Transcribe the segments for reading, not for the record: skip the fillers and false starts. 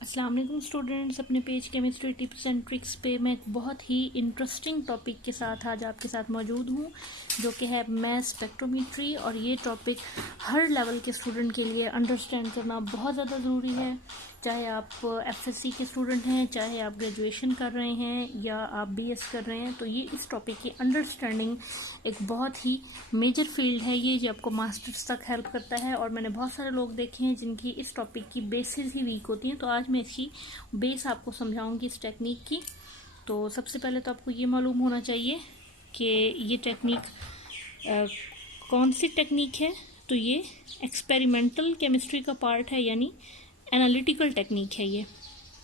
अस्सलाम वालेकुम स्टूडेंट्स, अपने page chemistry tips and tricks पे मैं एक बहुत ही इंटरेस्टिंग टॉपिक के साथ आज आपके साथ मौजूद हूँ, जो कि है मास स्पेक्ट्रोमेट्री। और ये टॉपिक हर लेवल के स्टूडेंट के लिए अंडरस्टैंड करना बहुत ज़्यादा ज़रूरी है। चाहे आप एफएससी के स्टूडेंट हैं, चाहे आप ग्रेजुएशन कर रहे हैं या आप बीएस कर रहे हैं, तो ये इस टॉपिक की अंडरस्टैंडिंग एक बहुत ही मेजर फील्ड है ये, जो आपको मास्टर्स तक हेल्प करता है। और मैंने बहुत सारे लोग देखे हैं जिनकी इस टॉपिक की बेसिस ही वीक होती हैं, तो आज मैं इसकी बेस आपको समझाऊंगी इस टेक्निक की। तो सबसे पहले तो आपको ये मालूम होना चाहिए कि ये टेक्निक कौन सी टेक्निक है। तो ये एक्सपेरिमेंटल केमिस्ट्री का पार्ट है, यानी एनालिटिकल टेक्निक है ये,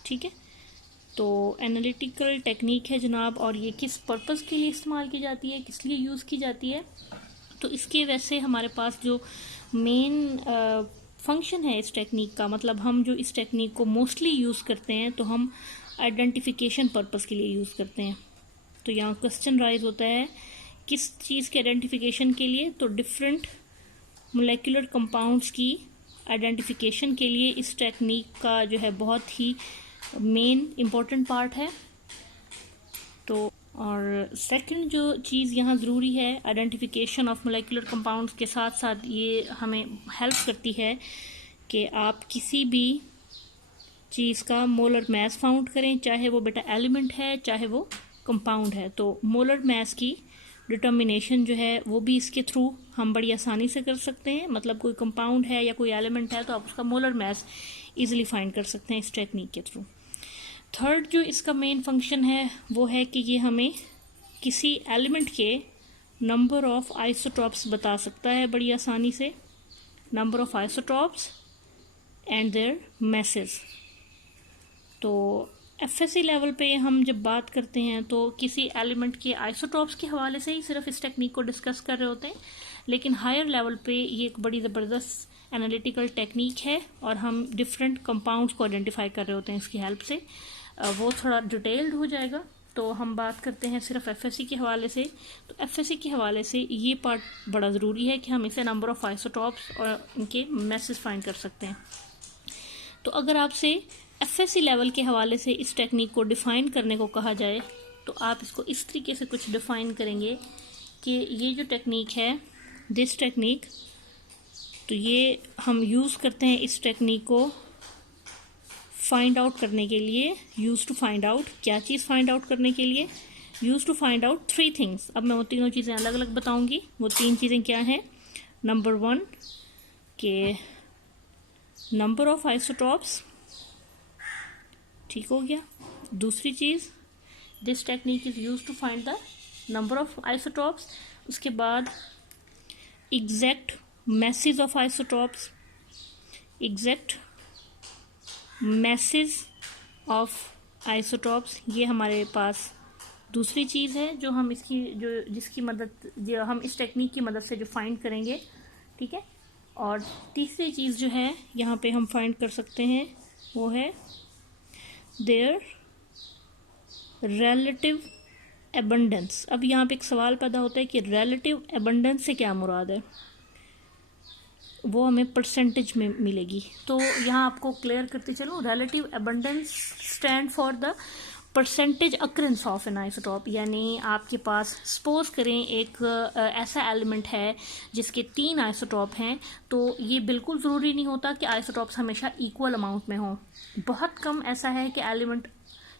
ठीक है। तो एनालिटिकल टेक्निक है जनाब, और ये किस पर्पस के लिए इस्तेमाल की जाती है, किस लिए यूज़ की जाती है। तो इसके वैसे हमारे पास जो मेन फंक्शन है इस टेक्निक का, मतलब हम जो इस टेक्निक को मोस्टली यूज़ करते हैं, तो हम आइडेंटिफिकेशन पर्पस के लिए यूज़ करते हैं। तो यहाँ क्वेश्चन राइज होता है किस चीज़ के आइडेंटिफिकेशन के लिए, तो डिफरेंट मोलेकुलर कंपाउंड्स की आइडेंटिफिकेशन के लिए इस टेक्निक का जो है बहुत ही मेन इम्पोर्टेंट पार्ट है। तो और सेकंड जो चीज़ यहाँ ज़रूरी है, आइडेंटिफिकेशन ऑफ मोलेकुलर कंपाउंड्स के साथ साथ ये हमें हेल्प करती है कि आप किसी भी चीज़ का मोलर मास फाउंड करें, चाहे वो बेटा एलिमेंट है चाहे वो कंपाउंड है। तो मोलर मास की डिटर्मिनेशन जो है वो भी इसके थ्रू हम बड़ी आसानी से कर सकते हैं। मतलब कोई कंपाउंड है या कोई एलिमेंट है तो आप उसका मोलर मास इजीली फाइंड कर सकते हैं इस टेक्निक के थ्रू। थर्ड जो इसका मेन फंक्शन है वो है कि ये हमें किसी एलिमेंट के नंबर ऑफ आइसोटॉप्स बता सकता है बड़ी आसानी से, number of isotopes and their masses. तो एफएससी लेवल पे हम जब बात करते हैं तो किसी एलिमेंट के आइसोटॉप्स के हवाले से ही सिर्फ इस टेक्निक को डिस्कस कर रहे होते हैं, लेकिन हायर लेवल पे ये एक बड़ी ज़बरदस्त एनालिटिकल टेक्निक है और हम डिफरेंट कंपाउंड्स को आइडेंटिफाई कर रहे होते हैं इसकी हेल्प से। वो थोड़ा डिटेल्ड हो जाएगा, तो हम बात करते हैं सिर्फ एफएससी के हवाले से। तो एफएससी के हवाले से ये पार्ट बड़ा ज़रूरी है कि हम इसे नंबर ऑफ आइसोटॉप्स और इनके मैसेज फाइंड कर सकते हैं। तो अगर आपसे एफएससी लेवल के हवाले से इस टेक्निक को डिफ़ाइन करने को कहा जाए तो आप इसको इस तरीके से कुछ डिफ़ाइन करेंगे कि ये जो टेक्निक है, दिस टेक्निक, तो ये हम यूज़ करते हैं इस टेक्निक को फाइंड आउट करने के लिए। यूज़ टू फाइंड आउट, क्या चीज़ फाइंड आउट करने के लिए? Use to find out three things. अब मैं वो तीनों चीज़ें अलग अलग बताऊंगी। वो तीन चीज़ें क्या हैं? नंबर वन के नंबर ऑफ आइसोटॉप्स, ठीक हो गया। दूसरी चीज़, this technique is use to find the number of isotopes. उसके बाद exact message of isotopes, exact message of isotopes, ये हमारे पास दूसरी चीज़ है जो हम जिसकी मदद जो हम इस टेक्निक की मदद से जो फाइंड करेंगे, ठीक है। और तीसरी चीज़ जो है यहाँ पे हम फाइंड कर सकते हैं वो है देयर रिलेटिव एबंडेंस। अब यहाँ पे एक सवाल पैदा होता है कि रिलेटिव एबंडेंस से क्या मुराद है? वो हमें परसेंटेज में मिलेगी। तो यहाँ आपको क्लियर करते चलूँ, relative abundance stand for the percentage occurrence of an isotope. यानी आपके पास सपोज करें एक ऐसा एलिमेंट है जिसके 3 आइसोटॉप हैं, तो ये बिल्कुल ज़रूरी नहीं होता कि आइसोटॉप्स हमेशा इक्वल अमाउंट में हों। बहुत कम ऐसा है कि एलिमेंट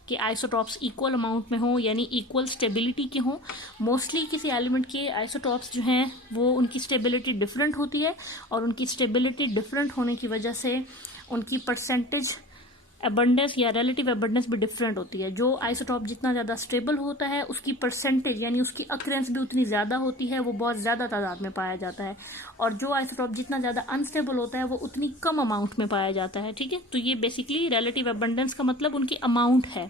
के आइसोटॉप्स इक्वल अमाउंट में हों, यानी इक्वल स्टेबिलिटी के हों। मोस्टली किसी एलिमेंट के आइसोटॉप्स जो हैं वो उनकी स्टेबिलिटी डिफरेंट होती है, और उनकी स्टेबिलिटी डिफरेंट होने की वजह से उनकी परसेंटेज एबंडेंस या रिलेटिव एबंडेंस भी डिफरेंट होती है। जो आइसोटॉप जितना ज़्यादा स्टेबल होता है उसकी परसेंटेज यानी उसकी अक्रेंस भी उतनी ज़्यादा होती है, वो बहुत ज़्यादा तादाद में पाया जाता है। और जो आइसोटॉप जितना ज़्यादा अनस्टेबल होता है वो उतनी कम अमाउंट में पाया जाता है, ठीक है। तो ये बेसिकली रिलेटिव एबंडेंस का मतलब उनकी अमाउंट है।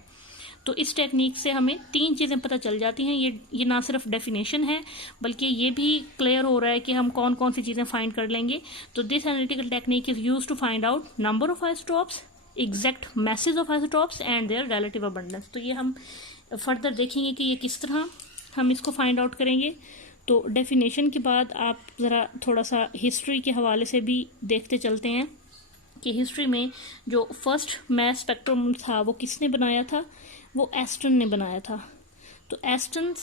तो इस टेक्निक से हमें 3 चीज़ें पता चल जाती हैं। ये ना सिर्फ डेफिनेशन है बल्कि ये भी क्लियर हो रहा है कि हम कौन कौन सी चीज़ें फाइंड कर लेंगे। तो this analytical technique is use to find out number of isotopes, exact message of isotopes and their relative abundance. तो ये हम फर्दर देखेंगे कि ये किस तरह हम इसको फाइंड आउट करेंगे। तो डेफिनेशन के बाद आप ज़रा थोड़ा सा हिस्ट्री के हवाले से भी देखते चलते हैं कि हिस्ट्री में जो फर्स्ट मैस स्पेक्ट्रम था वो किसने बनाया था, वो एस्टन ने बनाया था। तो एस्टन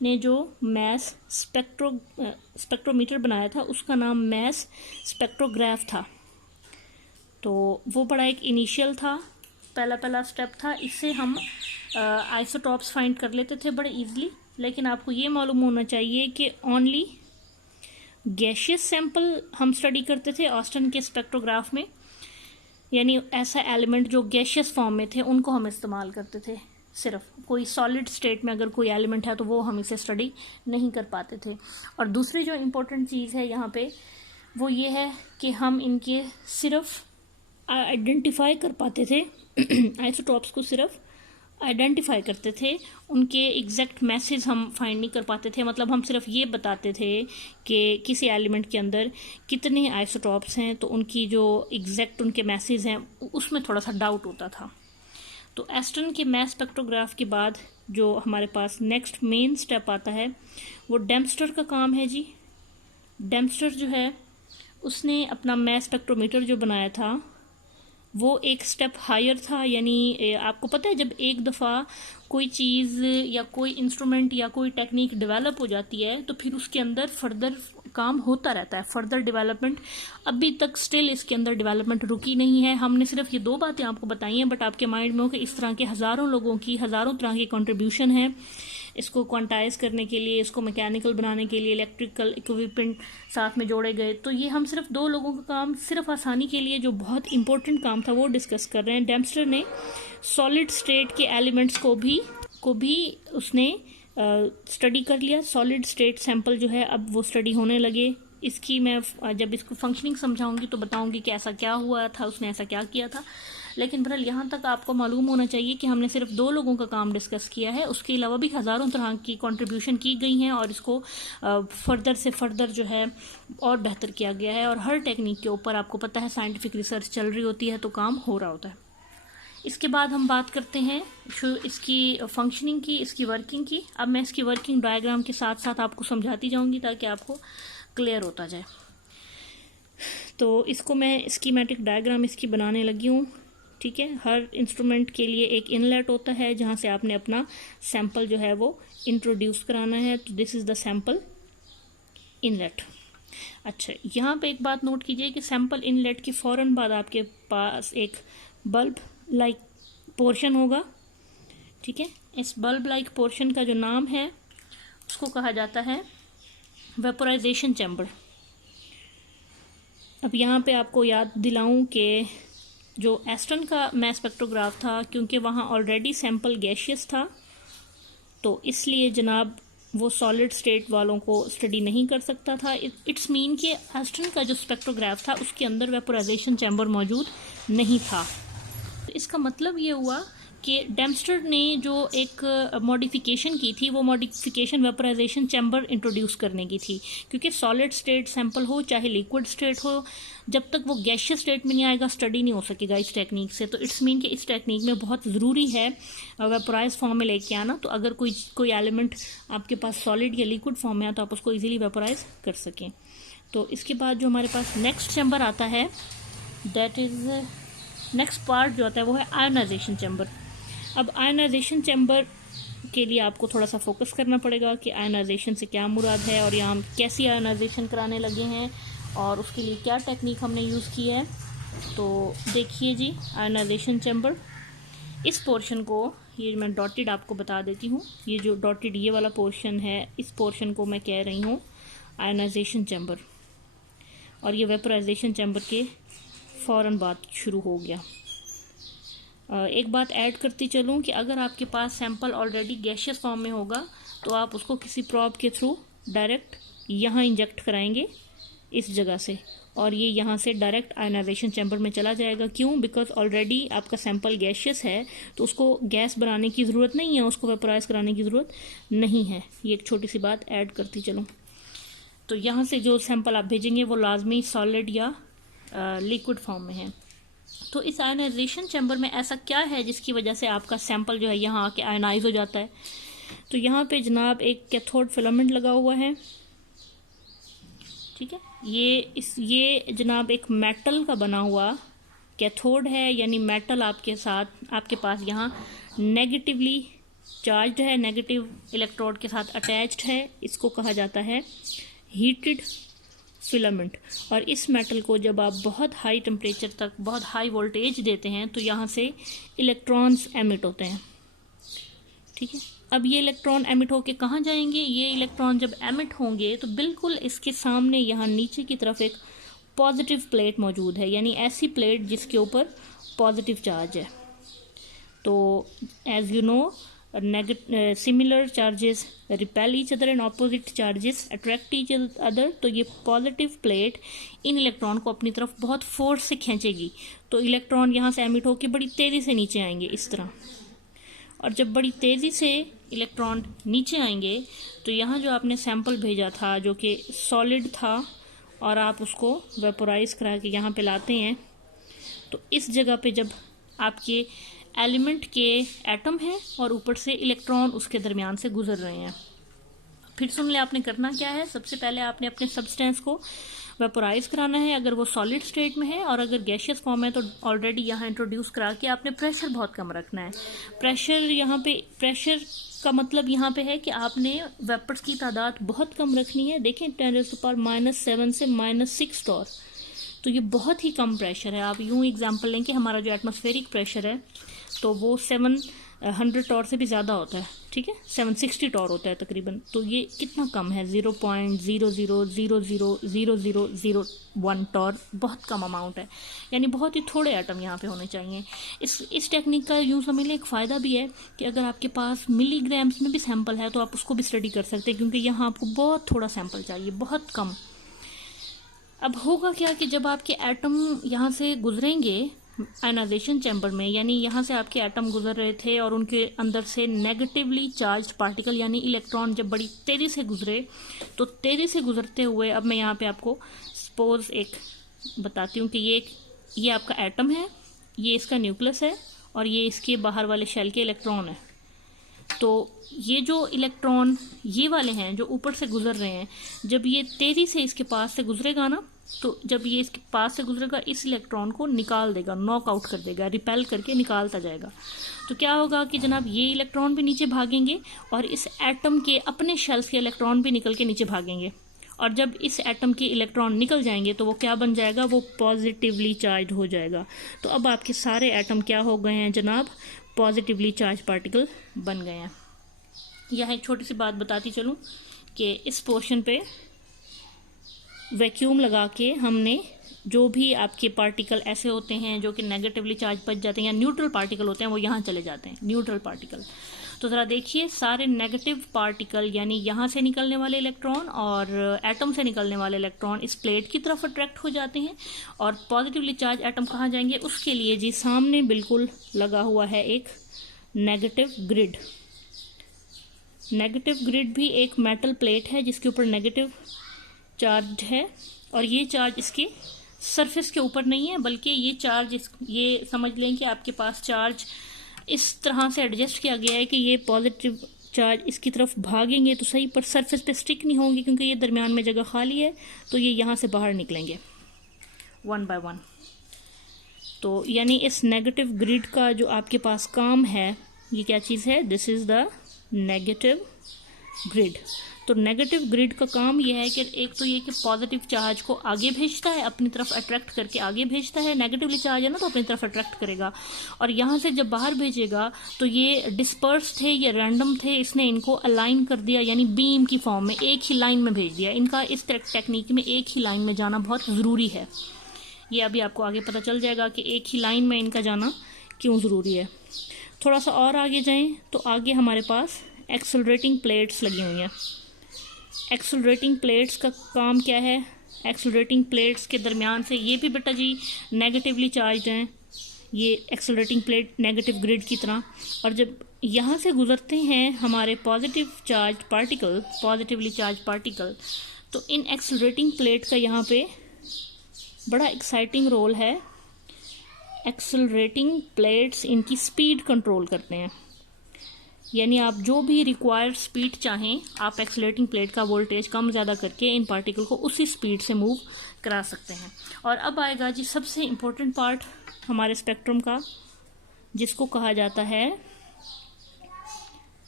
ने जो मैस स्पेक्ट्रोमीटर बनाया था उसका नाम मैस स्पेक्ट्रोग्राफ था। तो वो बड़ा एक इनिशियल था, पहला स्टेप था। इससे हम आइसोटॉप्स फाइंड कर लेते थे बड़े इजीली। लेकिन आपको ये मालूम होना चाहिए कि ओनली गैशियस सैंपल हम स्टडी करते थे ऑस्टन के स्पेक्ट्रोग्राफ में, यानी ऐसा एलिमेंट जो गैशियस फॉर्म में थे उनको हम इस्तेमाल करते थे। सिर्फ कोई सॉलिड स्टेट में अगर कोई एलिमेंट है तो वो हम इसे स्टडी नहीं कर पाते थे। और दूसरी जो इम्पोर्टेंट चीज़ है यहाँ पे वो ये है कि हम इनके सिर्फ आइडेंटिफाई कर पाते थे आइसोटॉप्स को सिर्फ आइडेंटिफाई करते थे, उनके एग्जैक्ट मैसेज हम फाइंड नहीं कर पाते थे। मतलब हम सिर्फ ये बताते थे कि किसी एलिमेंट के अंदर कितने आइसोटॉप्स हैं, तो उनकी जो एग्जैक्ट उनके मैसेज हैं उसमें थोड़ा सा डाउट होता था। तो एस्टन के मैस स्पेक्ट्रोग्राफ के बाद जो हमारे पास नेक्स्ट मेन स्टेप आता है वो डेम्स्टर का काम है जी। डेम्स्टर जो है उसने अपना मैस स्पेक्ट्रोमीटर जो बनाया था वो एक स्टेप हायर था। यानी आपको पता है जब एक दफ़ा कोई चीज़ या कोई इंस्ट्रूमेंट या कोई टेक्निक डेवलप हो जाती है तो फिर उसके अंदर फर्दर काम होता रहता है, फर्दर डेवलपमेंट। अभी तक स्टिल इसके अंदर डेवलपमेंट रुकी नहीं है। हमने सिर्फ ये 2 बातें आपको बताई हैं, बट आपके माइंड में हो कि इस तरह के हज़ारों लोगों की हज़ारों तरह की कंट्रीब्यूशन है इसको क्वांटाइज करने के लिए, इसको मैकेनिकल बनाने के लिए इलेक्ट्रिकल इक्विपमेंट साथ में जोड़े गए। तो ये हम सिर्फ 2 लोगों का काम सिर्फ आसानी के लिए जो बहुत इंपॉर्टेंट काम था वो डिस्कस कर रहे हैं। डेम्स्टर ने सॉलिड स्टेट के एलिमेंट्स को भी उसने स्टडी कर लिया। सॉलिड स्टेट सैंपल जो है अब वो स्टडी होने लगे। इसकी मैं जब इसको फंक्शनिंग समझाऊंगी तो बताऊंगी कि ऐसा क्या हुआ था, उसने ऐसा क्या किया था। लेकिन बहरहाल यहाँ तक आपको मालूम होना चाहिए कि हमने सिर्फ 2 लोगों का काम डिस्कस किया है, उसके अलावा भी हज़ारों तरह की कंट्रीब्यूशन की गई हैं और इसको फर्दर से फर्दर जो है और बेहतर किया गया है। और हर टेक्निक के ऊपर आपको पता है साइंटिफिक रिसर्च चल रही होती है तो काम हो रहा होता है। इसके बाद हम बात करते हैं इसकी फंक्शनिंग की, इसकी वर्किंग की। अब मैं इसकी वर्किंग डायग्राम के साथ साथ आपको समझाती जाऊंगी ताकि आपको क्लियर होता जाए। तो इसको मैं स्कीमेटिक डायग्राम इसकी बनाने लगी हूँ, ठीक है। हर इंस्ट्रूमेंट के लिए एक इनलेट होता है जहाँ से आपने अपना सैंपल जो है वो इंट्रोड्यूस कराना है। तो this is the sample inlet. अच्छा, यहाँ पे एक बात नोट कीजिए कि सैंपल इनलेट के फ़ौरन बाद आपके पास एक बल्ब लाइक पोर्शन होगा, ठीक है। इस बल्ब लाइक पोर्शन का जो नाम है उसको कहा जाता है वेपोराइजेशन चैम्बर। अब यहाँ पे आपको याद दिलाऊं कि जो एस्टन का मैस स्पेक्ट्रोग्राफ था, क्योंकि वहाँ ऑलरेडी सैंपल गैशियस था तो इसलिए जनाब वो सॉलिड स्टेट वालों को स्टडी नहीं कर सकता था। इट्स मीन कि एस्टन का जो स्पेक्ट्रोग्राफ था उसके अंदर वेपोराइजेशन चैम्बर मौजूद नहीं था। तो इसका मतलब ये हुआ कि डेम्स्टर ने जो एक मॉडिफिकेशन की थी वो मॉडिफिकेशन वेपोराइजेशन चैम्बर इंट्रोड्यूस करने की थी, क्योंकि सॉलिड स्टेट सैंपल हो चाहे लिक्विड स्टेट हो, जब तक वो गैशियस स्टेट में नहीं आएगा स्टडी नहीं हो सकेगा इस टेक्निक से। तो इट्स मीन कि इस टेक्निक में बहुत ज़रूरी है वेपोराइज फॉर्म में लेके आना। तो अगर कोई एलिमेंट आपके पास सॉलिड या लिक्विड फॉर्म में है तो आप उसको ईजिली वेपोराइज कर सकें। तो इसके बाद जो हमारे पास नेक्स्ट चैम्बर आता है, दैट इज़ नेक्स्ट पार्ट जो आता है वो है आयोनाइजेशन चैम्बर। अब आयोनाइजेशन चैम्बर के लिए आपको थोड़ा सा फोकस करना पड़ेगा कि आयोनाइजेशन से क्या मुराद है और यहाँ हम कैसी आयोनाइजेशन कराने लगे हैं और उसके लिए क्या टेक्निक हमने यूज़ की है। तो देखिए जी, आयोनाइजेशन चैम्बर, इस पोर्शन को, ये मैं डॉटेड आपको बता देती हूँ, ये जो डॉटेड ये वाला पोर्शन है इस पोर्शन को मैं कह रही हूँ आयोनाइजेशन चैम्बर। और ये वेपोराइजेशन चैम्बर के फ़ौरन बाद शुरू हो गया। एक बात ऐड करती चलूँ कि अगर आपके पास सैंपल ऑलरेडी गैशियस फॉर्म में होगा तो आप उसको किसी प्रॉब के थ्रू डायरेक्ट यहाँ इंजेक्ट कराएंगे इस जगह से, और ये यहाँ से डायरेक्ट आयोनाइजेशन चैम्बर में चला जाएगा। क्यों? बिकॉज ऑलरेडी आपका सैंपल गैशियस है तो उसको गैस बनाने की ज़रूरत नहीं है, उसको वेपोराइज कराने की ज़रूरत नहीं है। ये एक छोटी सी बात ऐड करती चलूँ। तो यहाँ से जो सैंपल आप भेजेंगे वो लाजमी सॉलिड या लिक्विड फॉर्म में है। तो इस आयोनाइजेशन चैम्बर में ऐसा क्या है जिसकी वजह से आपका सैंपल जो है यहाँ आके आयोनाइज हो जाता है? तो यहाँ पे जनाब एक कैथोड फिलामेंट लगा हुआ है, ठीक है। ये जनाब एक मेटल का बना हुआ कैथोड है यानी मेटल आपके पास यहाँ नेगेटिवली चार्ज्ड है, नेगेटिव इलेक्ट्रोड के साथ अटैच्ड है, इसको कहा जाता है हीटेड फिलामेंट। और इस मेटल को जब आप बहुत हाई टेम्परेचर तक, बहुत हाई वोल्टेज देते हैं तो यहाँ से इलेक्ट्रॉन्स एमिट होते हैं, ठीक है। अब ये इलेक्ट्रॉन एमिट होके कहाँ जाएंगे? ये इलेक्ट्रॉन जब एमिट होंगे तो बिल्कुल इसके सामने यहाँ नीचे की तरफ एक पॉजिटिव प्लेट मौजूद है, यानी ऐसी प्लेट जिसके ऊपर पॉजिटिव चार्ज है। तो as you know similar charges repel each other and opposite charges attract each other. तो ये पॉजिटिव प्लेट इन इलेक्ट्रॉन को अपनी तरफ बहुत फोर्स से खींचेगी, तो इलेक्ट्रॉन यहाँ से एमिट होकर बड़ी तेज़ी से नीचे आएंगे इस तरह। और जब बड़ी तेज़ी से इलेक्ट्रॉन नीचे आएंगे तो यहाँ जो आपने सैंपल भेजा था जो कि सॉलिड था और आप उसको वेपोराइज करा के यहाँ पे लाते हैं, तो इस जगह पे जब आपके एलिमेंट के एटम हैं और ऊपर से इलेक्ट्रॉन उसके दरमियान से गुजर रहे हैं। फिर सुन ले, आपने करना क्या है? सबसे पहले आपने अपने सब्सटेंस को वेपोराइज कराना है अगर वो सॉलिड स्टेट में है, और अगर गैशियस फॉर्म है तो ऑलरेडी यहाँ इंट्रोड्यूस करा के आपने प्रेशर बहुत कम रखना है। प्रेशर का मतलब यहाँ पे है कि आपने वेपर्स की तादाद बहुत कम रखनी है। देखें 10⁻⁻7 से -6 टॉर, तो ये बहुत ही कम प्रेशर है। आप यूँ एग्जांपल लें कि हमारा जो एटमॉस्फेरिक प्रेशर है तो वो 700 टॉर से भी ज़्यादा होता है, ठीक है, 760 टॉर होता है तकरीबन। तो ये कितना कम है, 0.00000001 टॉर, बहुत कम अमाउंट है, यानी बहुत ही थोड़े एटम यहाँ पे होने चाहिए। इस टेक्निक का यूँ समझ लें एक फ़ायदा भी है कि अगर आपके पास मिलीग्राम्स में भी सैंपल है तो आप उसको भी स्टडी कर सकते हैं, क्योंकि यहाँ आपको बहुत थोड़ा सैंपल चाहिए, बहुत कम। अब होगा क्या कि जब आपके एटम यहाँ से गुजरेंगे आयनाइजेशन चैम्बर में, यानी यहाँ से आपके एटम गुजर रहे थे और उनके अंदर से नेगेटिवली चार्ज पार्टिकल यानी इलेक्ट्रॉन जब बड़ी तेज़ी से गुजरे, तो तेज़ी से गुजरते हुए अब मैं यहाँ पे आपको सपोज एक बताती हूँ कि ये आपका एटम है, ये इसका न्यूक्लियस है और ये इसके बाहर वाले शेल के इलेक्ट्रॉन है। तो ये जो इलेक्ट्रॉन ये वाले हैं जो ऊपर से गुजर रहे हैं, जब ये तेज़ी से इसके पास से गुजरेगा ना, तो जब ये इसके पास से गुजरेगा इस इलेक्ट्रॉन को निकाल देगा, नॉक आउट कर देगा, रिपेल करके निकालता जाएगा। तो क्या होगा कि जनाब ये इलेक्ट्रॉन भी नीचे भागेंगे और इस एटम के अपने शेल्स के इलेक्ट्रॉन भी निकल के नीचे भागेंगे, और जब इस एटम के इलेक्ट्रॉन निकल जाएंगे तो वो क्या बन जाएगा, वो पॉजिटिवली चार्ज हो जाएगा। तो अब आपके सारे एटम क्या हो गए हैं जनाब, पॉजिटिवली चार्ज पार्टिकल बन गए हैं। यहाँ एक छोटी सी बात बताती चलूँ कि इस पोर्शन पे वैक्यूम लगा के हमने जो भी आपके पार्टिकल ऐसे होते हैं जो कि नेगेटिवली चार्ज बच जाते हैं या न्यूट्रल पार्टिकल होते हैं, वो यहाँ चले जाते हैं, न्यूट्रल पार्टिकल। तो ज़रा देखिए, सारे नेगेटिव पार्टिकल यानी यहाँ से निकलने वाले इलेक्ट्रॉन और एटम से निकलने वाले इलेक्ट्रॉन इस प्लेट की तरफ अट्रैक्ट हो जाते हैं, और पॉजिटिवली चार्ज एटम कहाँ जाएंगे, उसके लिए जी सामने बिल्कुल लगा हुआ है एक नेगेटिव ग्रिड। नेगेटिव ग्रिड भी एक मेटल प्लेट है जिसके ऊपर नेगेटिव चार्ज है, और ये चार्ज इसके सरफेस के ऊपर नहीं है, बल्कि ये चार्ज ये समझ लें कि आपके पास चार्ज इस तरह से एडजस्ट किया गया है कि ये पॉजिटिव चार्ज इसकी तरफ भागेंगे तो सही, पर सरफेस पे स्टिक नहीं होंगे क्योंकि ये दरमियान में जगह खाली है, तो ये यहाँ से बाहर निकलेंगे 1 बाय 1। तो यानी इस नेगेटिव ग्रिड का जो आपके पास काम है, ये क्या चीज़ है, this is the negative grid. तो नेगेटिव ग्रिड का काम यह है कि एक तो ये कि पॉजिटिव चार्ज को आगे भेजता है, अपनी तरफ अट्रैक्ट करके आगे भेजता है, नेगेटिवली चार्ज है ना तो अपनी तरफ अट्रैक्ट करेगा, और यहाँ से जब बाहर भेजेगा तो ये डिस्पर्स थे, ये रैंडम थे, इसने इनको अलाइन कर दिया, यानी बीम की फॉर्म में एक ही लाइन में भेज दिया। इनका इस टेक्निक में एक ही लाइन में जाना बहुत ज़रूरी है, ये अभी आपको आगे पता चल जाएगा कि एक ही लाइन में इनका जाना क्यों ज़रूरी है। थोड़ा सा और आगे जाएँ तो आगे हमारे पास एक्सेलरेटिंग प्लेट्स लगी हुई हैं। एक्सेलरेटिंग प्लेट्स का काम क्या है, एक्सेलरेटिंग प्लेट्स के दरमियान से ये भी बेटा जी नेगेटिवली चार्ज हैं, ये एक्सेलरेटिंग प्लेट नेगेटिव ग्रिड की तरह, और जब यहाँ से गुजरते हैं हमारे positive charge particle, positively charge particle, तो इन एक्सेलरेटिंग प्लेट का यहाँ पे बड़ा एक्साइटिंग रोल है। एक्सेलरेटिंग प्लेट्स इनकी स्पीड कंट्रोल करते हैं, यानी आप जो भी रिक्वायर्ड स्पीड चाहें आप एक्सेलरेटिंग प्लेट का वोल्टेज कम ज़्यादा करके इन पार्टिकल को उसी स्पीड से मूव करा सकते हैं। और अब आएगा जी सबसे इम्पोर्टेंट पार्ट, हमारे स्पेक्ट्रम का, जिसको कहा जाता है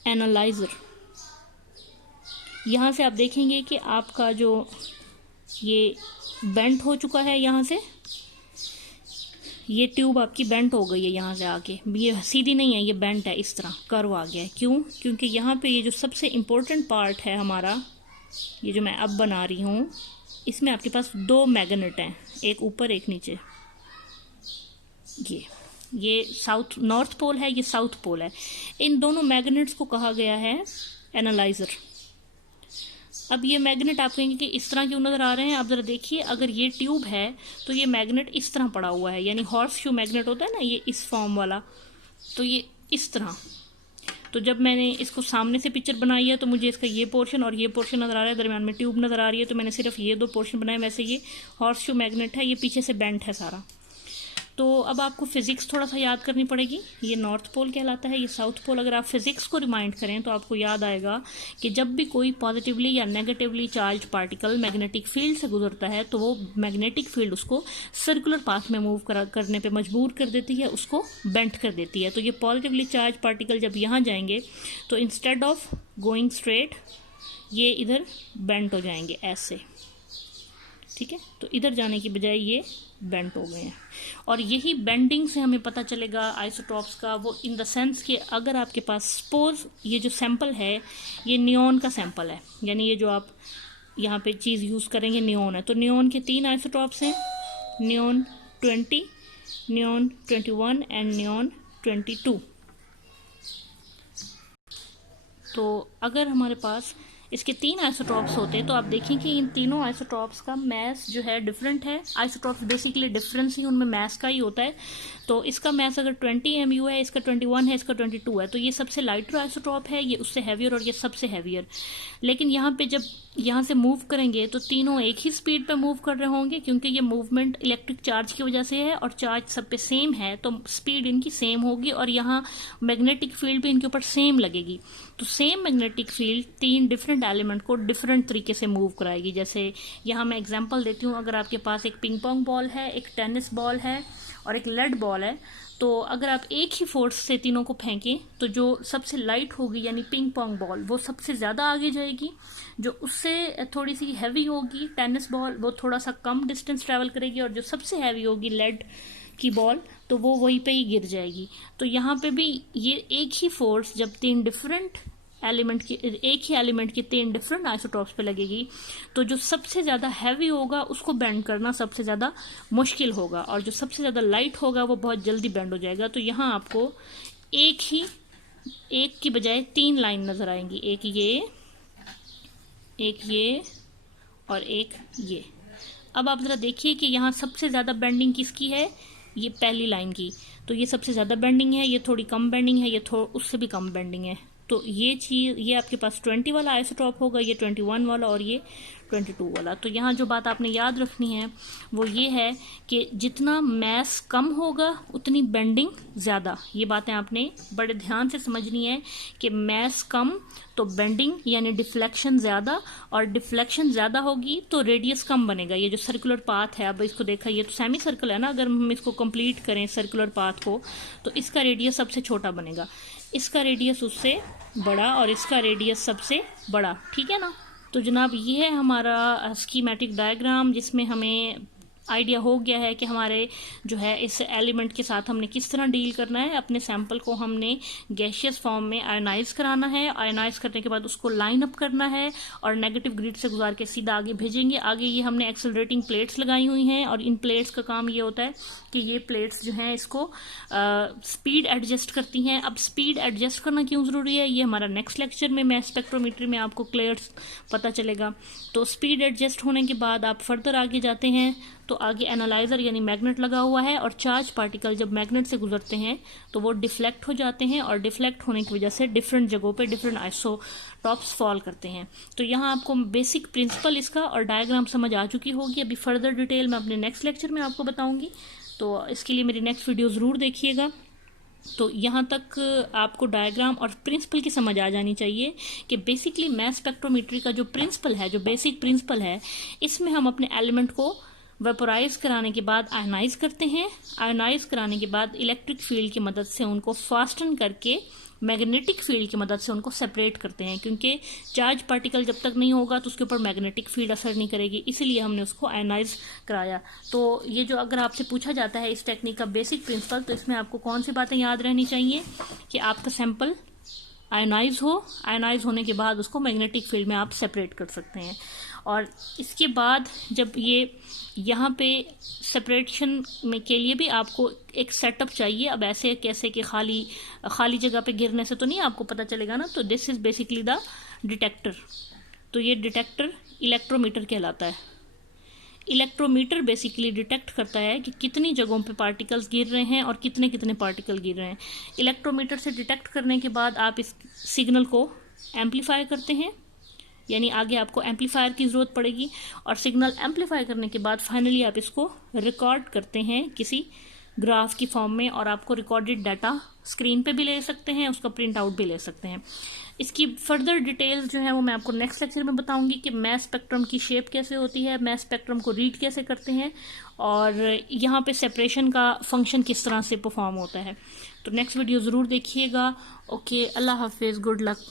एनालाइजर। यहाँ से आप देखेंगे कि आपका जो ये बेंट हो चुका है, यहाँ से ये ट्यूब आपकी बेंट हो गई है, यहाँ से आके ये सीधी नहीं है, ये बेंट है, इस तरह कर्व आ गया है। क्यों? क्योंकि यहाँ पे ये जो सबसे इम्पोर्टेंट पार्ट है हमारा, ये जो मैं अब बना रही हूँ, इसमें आपके पास दो मैग्नेट हैं, एक ऊपर एक नीचे। ये साउथ नॉर्थ पोल है, ये साउथ पोल है। इन दोनों मैग्नेट्स को कहा गया है एनालाइजर। अब ये मैग्नेट आप कहेंगे कि इस तरह क्यों नजर आ रहे हैं? आप जरा देखिए, अगर ये ट्यूब है तो ये मैग्नेट इस तरह पड़ा हुआ है, यानी हॉर्स शू मैग्नेट होता है ना, ये इस फॉर्म वाला, तो ये इस तरह। तो जब मैंने इसको सामने से पिक्चर बनाई है तो मुझे इसका ये पोर्शन और ये पोर्शन नजर आ रहा है, दरम्यान में ट्यूब नजर आ रही है, तो मैंने सिर्फ ये दो पोर्शन बनाए। वैसे ये हॉर्स शू मैग्नेट है, ये पीछे से बेंट है सारा। तो अब आपको फिजिक्स थोड़ा सा याद करनी पड़ेगी। ये नॉर्थ पोल कहलाता है, ये साउथ पोल। अगर आप फिजिक्स को रिमाइंड करें तो आपको याद आएगा कि जब भी कोई पॉजिटिवली या negatively charge particle magnetic field से गुजरता है तो वो मैग्नेटिक फील्ड उसको सर्कुलर पाथ में मूव करने पे मजबूर कर देती है, उसको बेंट कर देती है। तो ये पॉजिटिवली चार्ज पार्टिकल जब यहाँ जाएंगे तो इंस्टेड ऑफ गोइंग स्ट्रेट ये इधर बेंट हो जाएंगे ऐसे, ठीक है। तो इधर जाने की बजाय ये बेंट हो गए हैं। और यही बेंडिंग से हमें पता चलेगा आइसोटॉप्स का, वो इन द सेंस कि अगर आपके पास सपोज ये जो सैंपल है ये नियॉन का सैंपल है, यानी ये जो आप यहाँ पे चीज़ यूज़ करेंगे नियॉन है, तो नियॉन के 3 आइसोटॉप्स हैं, नियॉन 20, नियॉन 21 एंड नियॉन 22। तो अगर हमारे पास इसके 3 आइसोटॉप्स होते तो आप देखें कि इन तीनों आइसोटॉप्स का मैस जो है डिफरेंट है। आइसोटॉप्स बेसिकली डिफरेंस ही उनमें मैस का ही होता है। तो इसका मैस अगर 20 MU है, इसका 21 है, इसका 22 है, तो ये सबसे लाइटर आइसोटॉप है, ये उससे हैवियर और ये सबसे हैवियर। लेकिन यहाँ पे जब यहाँ से मूव करेंगे तो तीनों एक ही स्पीड पे मूव कर रहे होंगे, क्योंकि ये मूवमेंट इलेक्ट्रिक चार्ज की वजह से है और चार्ज सब पे सेम है, तो स्पीड इनकी सेम होगी और यहाँ मैग्नेटिक फील्ड भी इनके ऊपर सेम लगेगी। तो same magnetic field 3 different element को डिफरेंट तरीके से मूव कराएगी। जैसे यहाँ मैं एग्जांपल देती हूँ, अगर आपके पास एक पिंग पोंग बॉल है, एक टेनिस बॉल है और एक लेड बॉल है, तो अगर आप एक ही फोर्स से तीनों को फेंकें तो जो सबसे लाइट होगी यानी पिंग पोंग बॉल वो सबसे ज़्यादा आगे जाएगी, जो उससे थोड़ी सी हैवी होगी टेनिस बॉल वो थोड़ा सा कम डिस्टेंस ट्रैवल करेगी, और जो सबसे हैवी होगी लेड की बॉल तो वो वहीं पे ही गिर जाएगी। तो यहाँ पे भी ये एक ही फोर्स जब 3 डिफरेंट एलिमेंट की एक ही एलिमेंट के 3 डिफरेंट आइसोटॉप्स पे लगेगी तो जो सबसे ज़्यादा हैवी होगा उसको बेंड करना सबसे ज़्यादा मुश्किल होगा, और जो सबसे ज़्यादा लाइट होगा वो बहुत जल्दी बेंड हो जाएगा। तो यहाँ आपको एक की बजाय 3 लाइन नज़र आएंगी, एक ये और एक ये। अब आप ज़रा देखिए कि यहाँ सबसे ज़्यादा बेंडिंग किसकी है, ये पहली लाइन की। तो ये सबसे ज़्यादा बेंडिंग है, ये थोड़ी कम बेंडिंग है, ये उससे भी कम बेंडिंग है। तो ये चीज़, ये आपके पास 20 वाला आइसोटॉप होगा, ये 21 वाला और ये 22 वाला। तो यहाँ जो बात आपने याद रखनी है वो ये है कि जितना मैस कम होगा उतनी बेंडिंग ज़्यादा। ये बातें आपने बड़े ध्यान से समझनी है कि मैस कम तो बेंडिंग यानी डिफ्लेक्शन ज़्यादा, और डिफ्लेक्शन ज़्यादा होगी तो रेडियस कम बनेगा। ये जो सर्कुलर पाथ है, अब इसको देखा, ये तो सेमी सर्कल है ना, अगर हम इसको कंप्लीट करें सर्कुलर पाथ को तो इसका रेडियस सबसे छोटा बनेगा, इसका रेडियस उससे बड़ा और इसका रेडियस सबसे बड़ा, ठीक है ना। तो जनाब ये है हमारा स्कीमेटिक डायग्राम, जिसमें हमें आइडिया हो गया है कि हमारे जो है इस एलिमेंट के साथ हमने किस तरह डील करना है। अपने सैंपल को हमने गैशियस फॉर्म में आयनाइज कराना है, आयनाइज करने के बाद उसको लाइन अप करना है और नेगेटिव ग्रिड से गुजार के सीधा आगे भेजेंगे। आगे ये हमने एक्सेलरेटिंग प्लेट्स लगाई हुई हैं और इन प्लेट्स का काम ये होता है कि ये प्लेट्स जो हैं इसको स्पीड एडजस्ट करती हैं। अब स्पीड एडजस्ट करना क्यों ज़रूरी है ये हमारा नेक्स्ट लेक्चर में मैं स्पेक्ट्रोमेट्री में आपको क्लियर पता चलेगा। तो स्पीड एडजस्ट होने के बाद आप फर्दर आगे जाते हैं तो आगे एनालाइजर यानी मैग्नेट लगा हुआ है, और चार्ज पार्टिकल जब मैग्नेट से गुजरते हैं तो वो डिफ्लेक्ट हो जाते हैं, और डिफ्लेक्ट होने की वजह से डिफरेंट जगहों पे डिफरेंट आइसोटॉप्स फॉल करते हैं। तो यहाँ आपको बेसिक प्रिंसिपल इसका और डायग्राम समझ आ चुकी होगी। अभी फर्दर डिटेल मैं अपने नेक्स्ट लेक्चर में आपको बताऊंगी, तो इसके लिए मेरी नेक्स्ट वीडियो ज़रूर देखिएगा। तो यहाँ तक आपको डायग्राम और प्रिंसिपल की समझ आ जानी चाहिए कि बेसिकली मैस स्पेक्ट्रोमेट्री का जो प्रिंसिपल है, जो बेसिक प्रिंसिपल है, इसमें हम अपने एलिमेंट को वेपोराइज कराने के बाद आयनाइज करते हैं। आयनाइज कराने के बाद इलेक्ट्रिक फील्ड की मदद से उनको फास्टन करके मैग्नेटिक फील्ड की मदद से उनको सेपरेट करते हैं, क्योंकि चार्ज पार्टिकल जब तक नहीं होगा तो उसके ऊपर मैग्नेटिक फील्ड असर नहीं करेगी, इसीलिए हमने उसको आयनाइज कराया। तो ये जो अगर आपसे पूछा जाता है इस टेक्निक का बेसिक प्रिंसिपल, तो इसमें आपको कौन सी बातें याद रहनी चाहिए कि आपका सैंपल आयनाइज हो, आयनाइज होने के बाद उसको मैग्नेटिक फील्ड में आप सेपरेट कर सकते हैं। और इसके बाद जब ये यहाँ पे सेपरेशन में के लिए भी आपको एक सेटअप चाहिए। अब ऐसे कैसे कि खाली जगह पे गिरने से तो नहीं आपको पता चलेगा ना। तो this is basically the detector. तो ये डिटेक्टर इलेक्ट्रोमीटर कहलाता है। इलेक्ट्रोमीटर बेसिकली डिटेक्ट करता है कि कितनी जगहों पे पार्टिकल्स गिर रहे हैं और कितने कितने पार्टिकल गिर रहे हैं। इलेक्ट्रोमीटर से डिटेक्ट करने के बाद आप इस सिग्नल को एम्पलीफाई करते हैं, यानी आगे आपको एम्पलीफायर की ज़रूरत पड़ेगी। और सिग्नल एम्पलीफाई करने के बाद फाइनली आप इसको रिकॉर्ड करते हैं किसी ग्राफ की फॉर्म में, और आपको रिकॉर्डेड डाटा स्क्रीन पे भी ले सकते हैं, उसका प्रिंट आउट भी ले सकते हैं। इसकी फर्दर डिटेल्स जो है वो मैं आपको नेक्स्ट लेक्चर में बताऊंगी कि मैस स्पेक्ट्रम की शेप कैसे होती है, मैस स्पेक्ट्रम को रीड कैसे करते हैं, और यहाँ पे सेपरेशन का फंक्शन किस तरह से परफॉर्म होता है। तो नेक्स्ट वीडियो ज़रूर देखिएगा। ओके, अल्लाह हाफिज़, गुड लक।